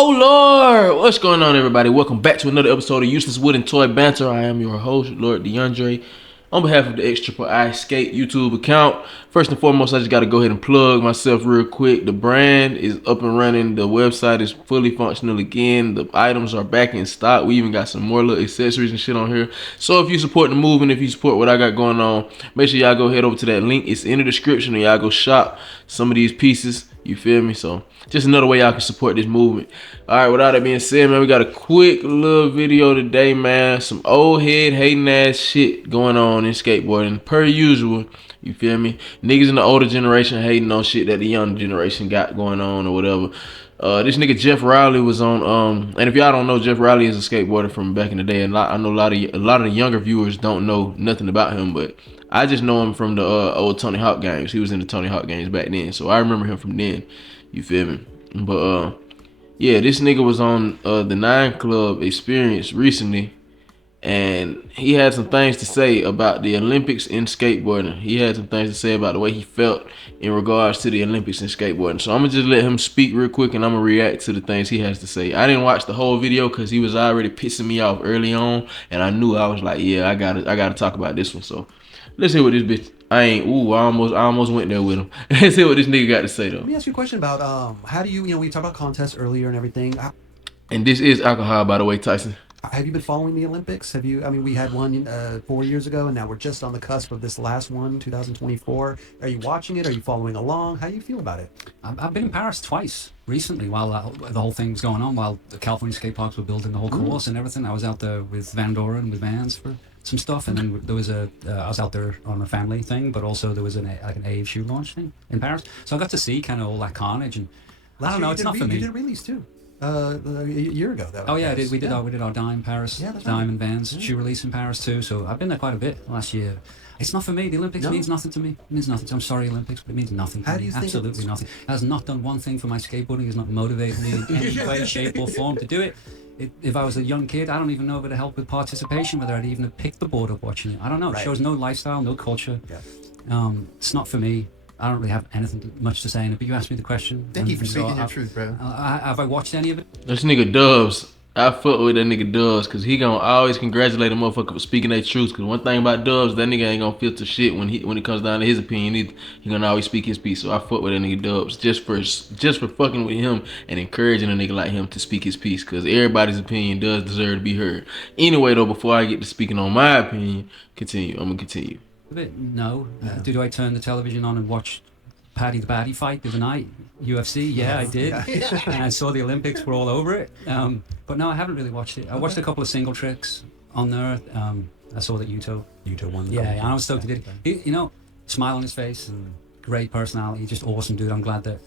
Oh Lord, what's going on, everybody? Welcome back to another episode of Useless Wooden Toy Banter. I am your host, Lord DeAndre. On behalf of the ep.8 Skate YouTube account, first and foremost, I just got to go ahead and plug myself real quick. The brand is up and running. The website is fully functional again. The items are back in stock. We even got some more little accessories and shit on here. So if you support the movement, if you support what I got going on, make sure y'all go head over to that link. It's in the description, and y'all go shop some of these pieces. You feel me? So just another way y'all can support this movement. All right, without that being said, man, we got a quick little video today, man. Some old head hating ass shit going on in skateboarding, per usual. You feel me? Niggas in the older generation hating on shit that the younger generation got going on or whatever. This nigga Jeff Rowley was on. And if y'all don't know, Jeff Rowley is a skateboarder from back in the day, and I know a lot of the younger viewers don't know nothing about him, but I just know him from the old Tony Hawk games. He was in the Tony Hawk games back then, so I remember him from then. You feel me? But yeah, this nigga was on the 9 Club Experience recently, and he had some things to say about the Olympics in skateboarding. He had some things to say about the way he felt in regards to the Olympics in skateboarding. So I'm gonna just let him speak real quick, and I'm gonna react to the things he has to say. I didn't watch the whole video because he was already pissing me off early on, and I knew I was like, yeah, I gotta talk about this one. So let's hear what this bitch. I almost went there with him. Let's hear what this nigga got to say though. Let me ask you a question about how do you we talked about contests earlier and everything. And this is alcohol, by the way, Tyson. Have you been following the Olympics? Have you? I mean, we had one 4 years ago, and now we're just on the cusp of this last one, 2024. Are you watching it? Are you following along? How do you feel about it? I've been in Paris twice recently while the whole thing was going on, while the California skate parks were building the whole course and everything. I was out there with Van Doren with Vans for some stuff, and then there was I was out there on a family thing, but also there was an AVE shoe launch thing in Paris. So I got to see kind of all that carnage, and I don't know, it's not for me. You did a release too. A year ago, though. Oh yeah, we did our Dime Paris, Dime and Vans shoe release in Paris too. So I've been there quite a bit last year. It's not for me. The Olympics means nothing to me. It means nothing. I'm sorry, Olympics, but it means nothing to me. Absolutely nothing. It has not done one thing for my skateboarding. It has not motivated me in any way, shape, or form to do it. If I was a young kid, I don't even know if it'd help with participation, whether I'd even have picked the board up watching it. I don't know. It shows no lifestyle, no culture. Yeah. It's not for me. I don't really have anything much to say in it, but you asked me the question. Thank you for speaking your truth, bro. Have I watched any of it? This nigga Dubs. I fuck with that nigga Dubs because he gonna always congratulate a motherfucker for speaking their truth. Because one thing about Dubs, that nigga ain't gonna filter shit when it comes down to his opinion. He gonna always speak his piece. So I fuck with that nigga Dubs just for fucking with him and encouraging a nigga like him to speak his piece. Because everybody's opinion does deserve to be heard. Anyway though, before I get to speaking on my opinion, I'm gonna continue. No. Do I turn the television on and watch Paddy the Baddy fight the other night? UFC? Yeah, I did. And I saw the Olympics were all over it. But no, I haven't really watched it. I watched a couple of single tricks on there. I saw that Yuto won. Yeah, and I was stoked he did. You know, smile on his face and great personality, just awesome dude. I'm glad that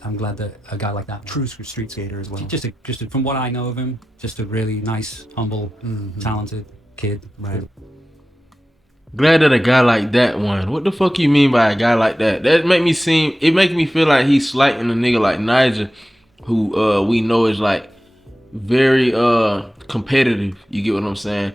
a guy like that, true street skater as well. Just from what I know of him, just a really nice, humble, talented kid. Right. Glad that a guy like that won. What the fuck you mean by a guy like that? It make me feel like he's slighting a nigga like Nigel, who we know is like very competitive. You get what I'm saying?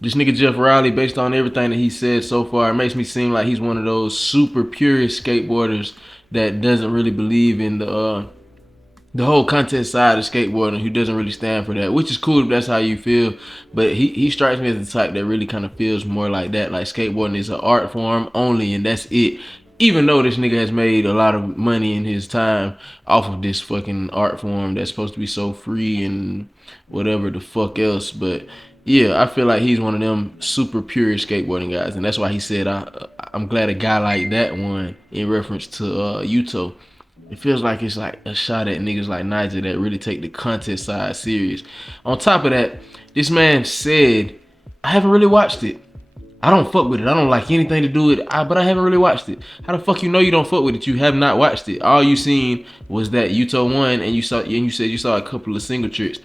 This nigga Jeff Rowley, based on everything that he said so far, it makes me seem like he's one of those super purist skateboarders that doesn't really believe in the whole contest side of skateboarding, who doesn't really stand for that, which is cool if that's how you feel. But he strikes me as the type that really kind of feels more like that, like skateboarding is an art form only and that's it. Even though this nigga has made a lot of money in his time off of this fucking art form that's supposed to be so free and whatever the fuck else. But yeah, I feel like he's one of them super purist skateboarding guys, and that's why he said I'm glad a guy like that won, in reference to Yuto. It feels like it's like a shot at niggas like Nigel that really take the contest side serious. On top of that, this man said, I haven't really watched it. I don't fuck with it. I don't like anything to do with it, but I haven't really watched it. How the fuck you know you don't fuck with it? You have not watched it. All you seen was that Yuto won, and you said you saw a couple of single tricks.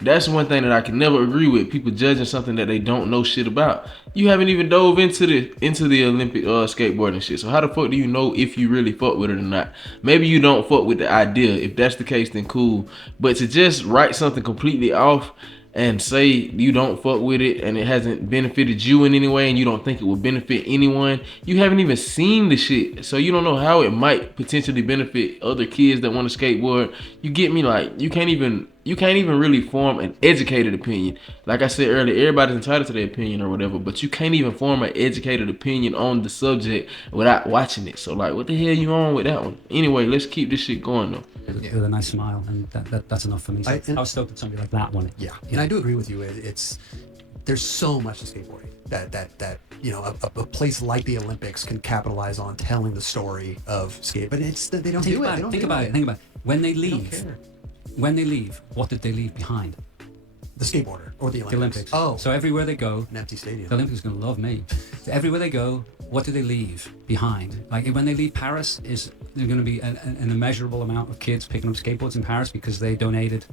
That's one thing that I can never agree with. People judging something that they don't know shit about. You haven't even dove into the Olympic skateboarding shit. So how the fuck do you know if you really fuck with it or not? Maybe you don't fuck with the idea. If that's the case, then cool. But to just write something completely off, and say you don't fuck with it and it hasn't benefited you in any way and you don't think it will benefit anyone, you haven't even seen the shit. So you don't know how it might potentially benefit other kids that want to skateboard. You get me? Like, you can't even really form an educated opinion. Like I said earlier, everybody's entitled to their opinion or whatever, but you can't even form an educated opinion on the subject without watching it. So like, what the hell you on with that one? Anyway, let's keep this shit going though. With a nice smile, and that's enough for me. So I was stoked that somebody like that won it. Yeah, and I do agree with you. There's so much to skateboarding that you know a place like the Olympics can capitalize on telling the story of skate, but they don't do it. Think about it. When they leave, what did they leave behind? The skateboarder or the Olympics? The Olympics. Oh, So everywhere they go, an empty stadium. the Olympics are going to love me. So everywhere they go, what do they leave behind? Like when they leave Paris, is there going to be an immeasurable amount of kids picking up skateboards in Paris because they donated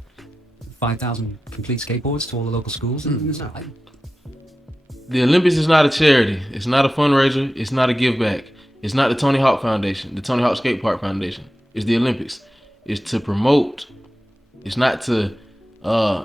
5,000 complete skateboards to all the local schools? No. The Olympics is not a charity. It's not a fundraiser. It's not a give back. It's not the Tony Hawk Foundation, the Tony Hawk Skate Park Foundation. It's the Olympics. It's to promote. It's not to.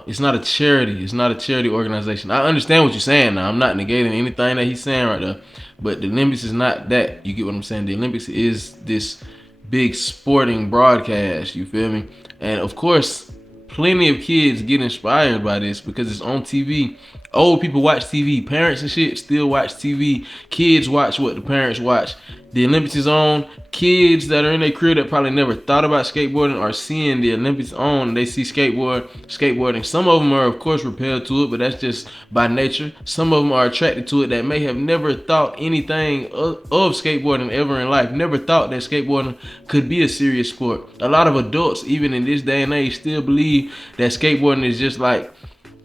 It's not a charity. It's not a charity organization. I understand what you're saying now. I'm not negating anything that he's saying right there. But the Olympics is not that. You get what I'm saying? The Olympics is this big sporting broadcast. You feel me? And of course, plenty of kids get inspired by this because it's on TV. Old people watch TV. Parents and shit still watch TV. Kids watch what the parents watch. The Olympics is on. Kids that are in their career that probably never thought about skateboarding are seeing the Olympics on. And they see skateboarding. Some of them are, of course, repelled to it, but that's just by nature. Some of them are attracted to it that may have never thought anything of skateboarding ever in life. Never thought that skateboarding could be a serious sport. A lot of adults, even in this day and age, still believe that skateboarding is just like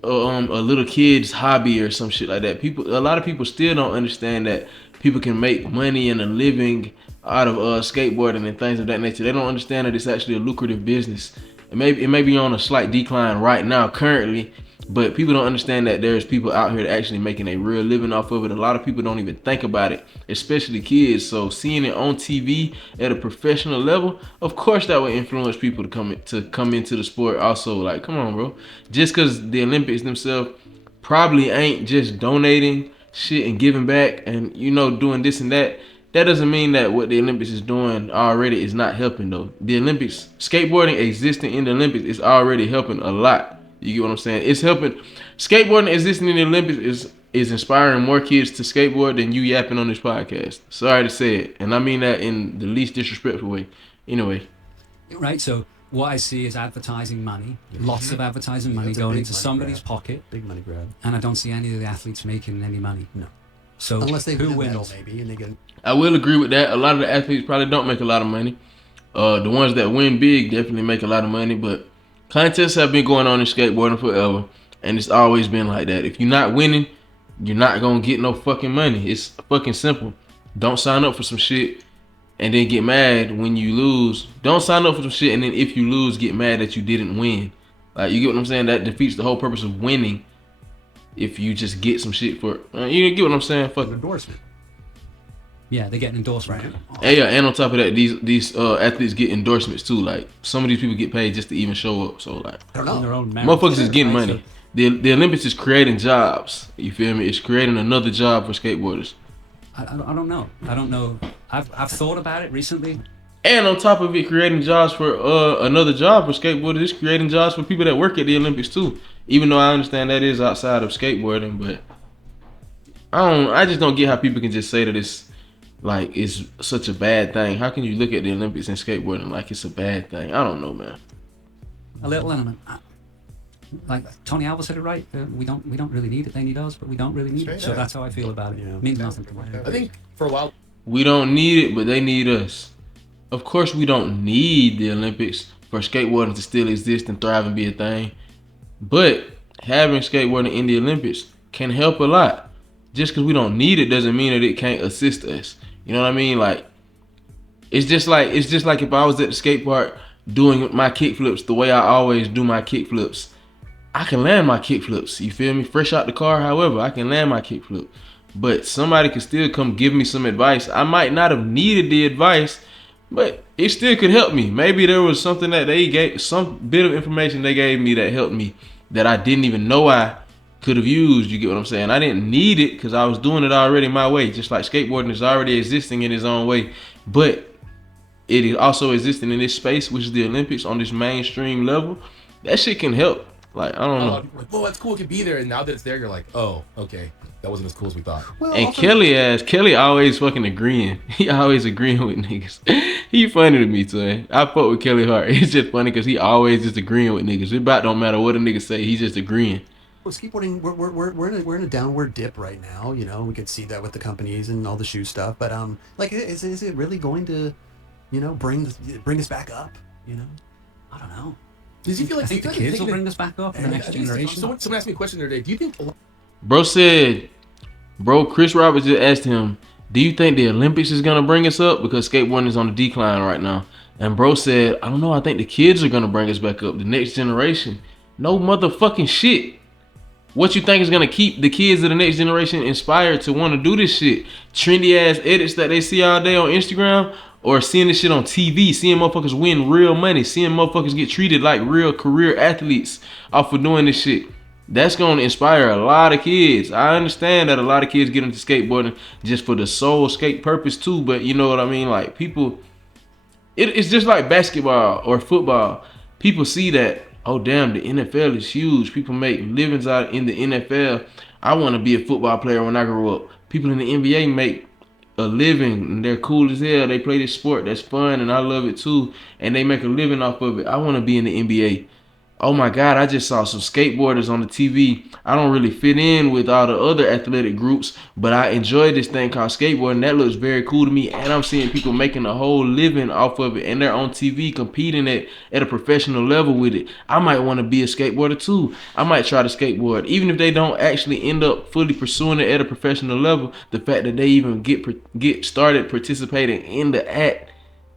a little kid's hobby or some shit like that. A lot of people still don't understand that people can make money and a living out of skateboarding and things of that nature. They don't understand that it's actually a lucrative business. It may be on a slight decline right now currently, but people don't understand that there's people out here that actually making a real living off of it. A lot of people don't even think about it, especially kids. So seeing it on TV at a professional level, of course that would influence people to come into the sport also. Like, come on, bro. Just because the Olympics themselves probably ain't just donating shit and giving back and, you know, doing this and that, that doesn't mean that what the Olympics is doing already is not helping though. The Olympics, skateboarding existing in the Olympics is already helping a lot. You get what I'm saying? It's helping. Skateboarding existing in the Olympics is inspiring more kids to skateboard than you yapping on this podcast. Sorry to say it. And I mean that in the least disrespectful way. Anyway. Right, so what I see is advertising money, lots of advertising money going into somebody's pocket. Big money grab. And I don't see any of the athletes making any money. No. So unless they who win wins? medal maybe and they get. I will agree with that. A lot of the athletes probably don't make a lot of money. The ones that win big definitely make a lot of money, but contests have been going on in skateboarding forever, and it's always been like that. If you're not winning, you're not gonna get no fucking money. It's fucking simple. Don't sign up for some shit and then get mad when you lose. Don't sign up for some shit and then if you lose, get mad that you didn't win. Like, you get what I'm saying? That defeats the whole purpose of winning. If you just get some shit for you get what I'm saying? Fuck endorsement. Yeah, they get an endorsement. Right. And, yeah, and on top of that, these athletes get endorsements too. Like, some of these people get paid just to even show up. So like, I don't know. Their own motherfuckers is getting money. The Olympics is creating jobs. You feel me? It's creating another job for skateboarders. I don't know. I've thought about it recently. And on top of it, creating jobs for another job for skateboarders, it's creating jobs for people that work at the Olympics too. Even though I understand that is outside of skateboarding, but I just don't get how people can just say that it's such a bad thing. How can you look at the Olympics and skateboarding like it's a bad thing? I don't know, man. A little element. Like Tony Alva said it right. We don't really need it. They need us, but we don't really need it. So that's how I feel about it. It means nothing to me. I think for a while we don't need it, but they need us. Of course, we don't need the Olympics for skateboarding to still exist and thrive and be a thing. But having skateboarding in the Olympics can help a lot. Just because we don't need it doesn't mean that it can't assist us. You know what I mean? Like, it's just like if I was at the skate park doing my kickflips the way I always do my kickflips. I can land my kickflips. You feel me? Fresh out the car, however, I can land my kickflip. But somebody can still come give me some advice. I might not have needed the advice, but it still could help me. Maybe there was something that they gave, some bit of information they gave me that helped me. that I didn't even know I could have used. You get what I'm saying? I didn't need it because I was doing it already my way. Just like skateboarding is already existing in its own way, but it is also existing in this space, which is the Olympics, on this mainstream level. That shit can help. Like, I don't know. Like, well, that's cool. It could be there, and now that it's there, you're like, oh, okay, that wasn't as cool as we thought. Well, And also, Kelly always fucking agreeing. He always agreeing with niggas. He funny to me, too. I fuck with Kelly hard. It's just funny because he always just agreeing with niggas. It about don't matter what a nigga say. He's just agreeing. well, skateboarding, we're in a downward dip right now. You know, we could see that with the companies and all the shoe stuff. But like, is it really going to, you know, bring us back up? You know, I don't know. Does he feel like I think the kids will bring this back up in the next generation. Someone asked me a question the other day. Do you think? Chris Roberts just asked him, do you think the Olympics is going to bring us up? Because skateboarding is on the decline right now. And bro said, I don't know. I think the kids are going to bring us back up. The next generation. No motherfucking shit. What you think is going to keep the kids of the next generation inspired to want to do this shit? Trendy ass edits that they see all day on Instagram? Or seeing this shit on TV, seeing motherfuckers win real money, seeing motherfuckers get treated like real career athletes off of doing this shit. That's going to inspire a lot of kids. I understand that a lot of kids get into skateboarding just for the sole skate purpose too, but you know what I mean? Like, people, it's just like basketball or football. People see that, oh damn, the NFL is huge. People make livings out in the NFL. I want to be a football player when I grow up. People in the NBA make a living and they're cool as hell. They play this sport that's fun and I love it too, and they make a living off of it. I want to be in the NBA. Oh my God, I just saw some skateboarders on the TV. I don't really fit in with all the other athletic groups, but I enjoy this thing called skateboarding. That looks very cool to me, and I'm seeing people making a whole living off of it, and they're on TV competing at a professional level with it. I might want to be a skateboarder too. I might try to skateboard. Even if they don't actually end up fully pursuing it at a professional level, the fact that they even get started participating in the act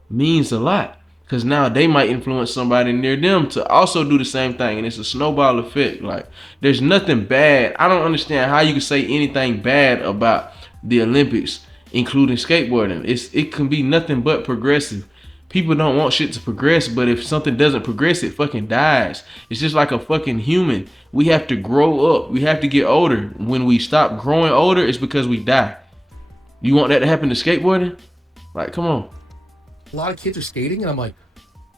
means a lot. Because now they might influence somebody near them to also do the same thing. And it's a snowball effect. Like, there's nothing bad. I don't understand how you can say anything bad about the Olympics, including skateboarding. It can be nothing but progressive. People don't want shit to progress, but if something doesn't progress, it fucking dies. It's just like a fucking human. We have to grow up. We have to get older. When we stop growing older, it's because we die. You want that to happen to skateboarding? Like, come on. A lot of kids are skating, and I'm like,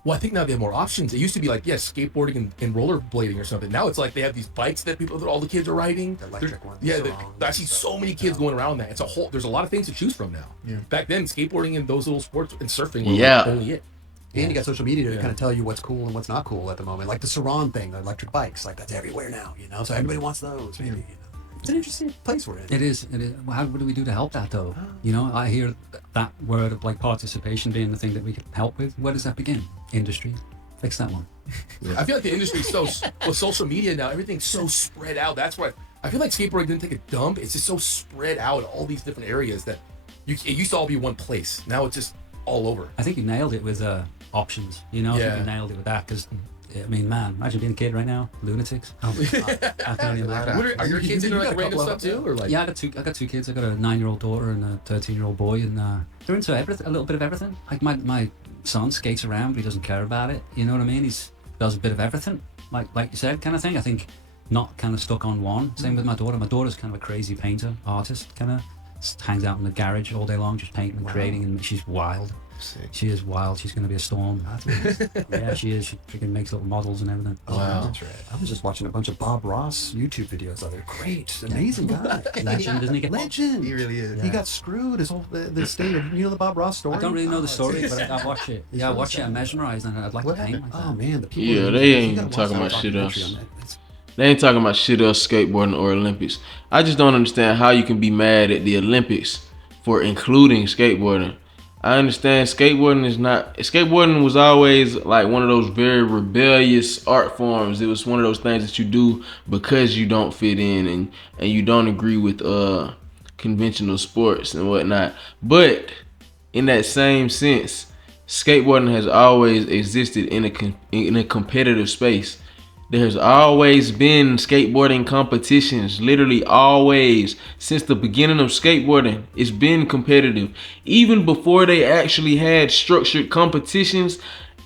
well, I think now they have more options. It used to be like, yes, skateboarding and rollerblading or something. Now it's like they have these bikes that all the kids are riding. The electric ones. Yeah, I see so many kids going around that. There's a lot of things to choose from now. Yeah. Back then, skateboarding and those little sports and surfing were like only it. And you got social media to kind of tell you what's cool and what's not cool at the moment. Like the Saran thing, the electric bikes, like that's everywhere now, you know? So everybody wants those, maybe, you know? It's an interesting place we're in. It is. Well, what do we do to help that though? You know, I hear that word of like participation being the thing that we can help with. Where does that begin? Industry. Fix that one. I feel like the industry is so, with social media now, everything's so spread out. That's why I feel like skateboarding didn't take a dump. It's just so spread out, all these different areas that it used to all be one place. Now it's just all over. I think you nailed it with options. You know, I think you nailed it with that because, I mean, man, imagine being a kid right now, lunatics. Oh my God. I can only imagine. Are your kids into like random stuff too, or like? Yeah, I got two kids. I got a 9-year-old daughter and a 13-year-old boy, and they're into everything, a little bit of everything. Like my son skates around, but he doesn't care about it. You know what I mean? He does a bit of everything, like you said, kind of thing. I think not kind of stuck on one. Same with my daughter. My daughter's kind of a crazy painter, artist, kind of hangs out in the garage all day long, just painting and creating, and she's wild. She is wild. She's going to be a storm. Yeah, she is. She freaking makes little models and everything. Wow. That's right. I was just watching a bunch of Bob Ross YouTube videos. They're great. Amazing guy. Legend, doesn't he? Legend. He really is. Yeah. He got screwed. His whole, the state of, you know the Bob Ross story? I don't really know the story, but I watch it. Yeah, I watch it. I'm mesmerized, and I'd like to paint like that. Oh, man. The people Yeah, they ain't talking about shit else. They ain't talking about shit else, skateboarding or Olympics. I just don't understand how you can be mad at the Olympics for including skateboarding. I understand skateboarding was always like one of those very rebellious art forms. It was one of those things that you do because you don't fit in and you don't agree with conventional sports and whatnot. But in that same sense, skateboarding has always existed in a competitive space. There's always been skateboarding competitions, literally always. Since the beginning of skateboarding, it's been competitive. Even before they actually had structured competitions,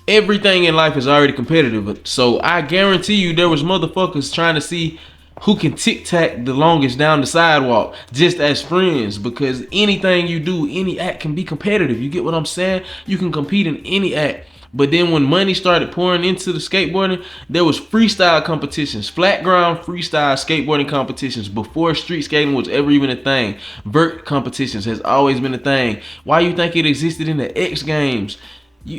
everything in life is already competitive. So I guarantee you there was motherfuckers trying to see who can tic-tac the longest down the sidewalk just as friends, because anything you do, any act can be competitive. You get what I'm saying? You can compete in any act. But then when money started pouring into the skateboarding, there was freestyle competitions, flat ground freestyle skateboarding competitions before street skating was ever even a thing. Vert competitions has always been a thing. Why you think it existed in the X Games?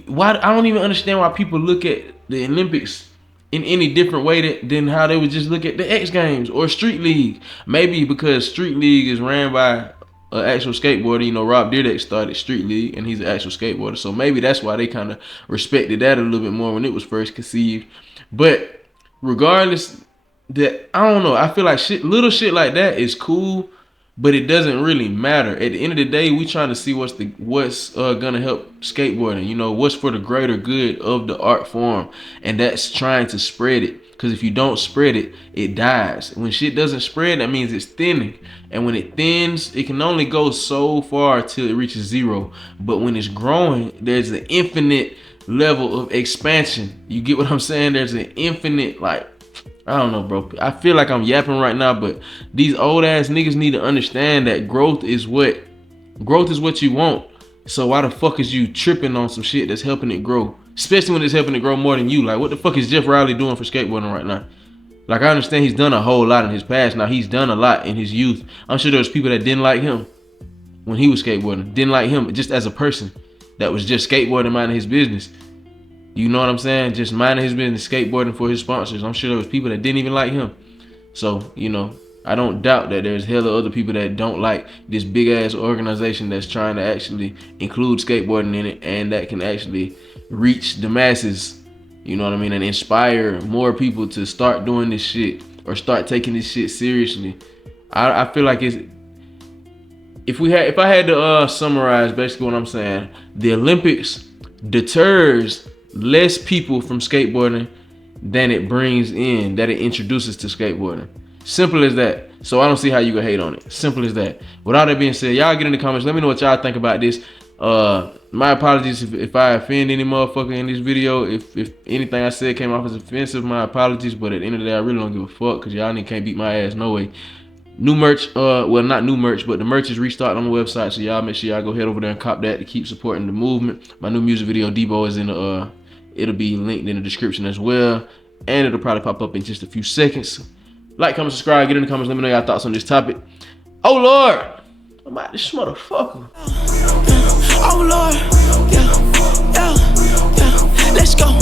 Why I don't even understand why people look at the Olympics in any different way than how they would just look at the X Games or Street League. Maybe because Street League is ran by an actual skateboarder. You know, Rob Dyrdek started Street League and he's an actual skateboarder. So maybe that's why they kind of respected that a little bit more when it was first conceived. But regardless, that I don't know. I feel like little shit like that is cool, but it doesn't really matter. At the end of the day, we trying to see what's gonna help skateboarding. You know, what's for the greater good of the art form, and that's trying to spread it. Because if you don't spread it, it dies. When shit doesn't spread, that means it's thinning. And when it thins, it can only go so far till it reaches zero. But when it's growing, there's an infinite level of expansion. You get what I'm saying? There's an infinite, like, I don't know, bro. I feel like I'm yapping right now, but these old ass niggas need to understand that growth is what you want. So why the fuck is you tripping on some shit that's helping it grow? Especially when it's helping it grow more than you. Like, what the fuck is Jeff Rowley doing for skateboarding right now? Like, I understand he's done a whole lot in his past. Now, he's done a lot in his youth. I'm sure there was people that didn't like him when he was skateboarding. Didn't like him just as a person that was just skateboarding, minding his business. You know what I'm saying? Just minding his business, skateboarding for his sponsors. I'm sure there was people that didn't even like him. So, you know, I don't doubt that there's hella other people that don't like this big ass organization that's trying to actually include skateboarding in it, and that can actually reach the masses, you know what I mean, and inspire more people to start doing this shit or start taking this shit seriously. I feel like if I had to summarize basically what I'm saying, the Olympics deters less people from skateboarding than it brings in, that it introduces to skateboarding. Simple as that. So I don't see how you can hate on it. Simple as that. With all that being said, y'all get in the comments. Let me know what y'all think about this. My apologies if I offend any motherfucker in this video. If anything I said came off as offensive, my apologies. But at the end of the day, I really don't give a fuck, because y'all niggas can't beat my ass no way. New merch, well, not new merch, but the merch is restarted on the website. So y'all make sure y'all go head over there and cop that to keep supporting the movement. My new music video, Debo, is in the it'll be linked in the description as well, and it'll probably pop up in just a few seconds. Like, comment, subscribe, get in the comments, let me know y'all thoughts on this topic. Oh Lord, I'm out this motherfucker. Oh Lord, yeah, let's go.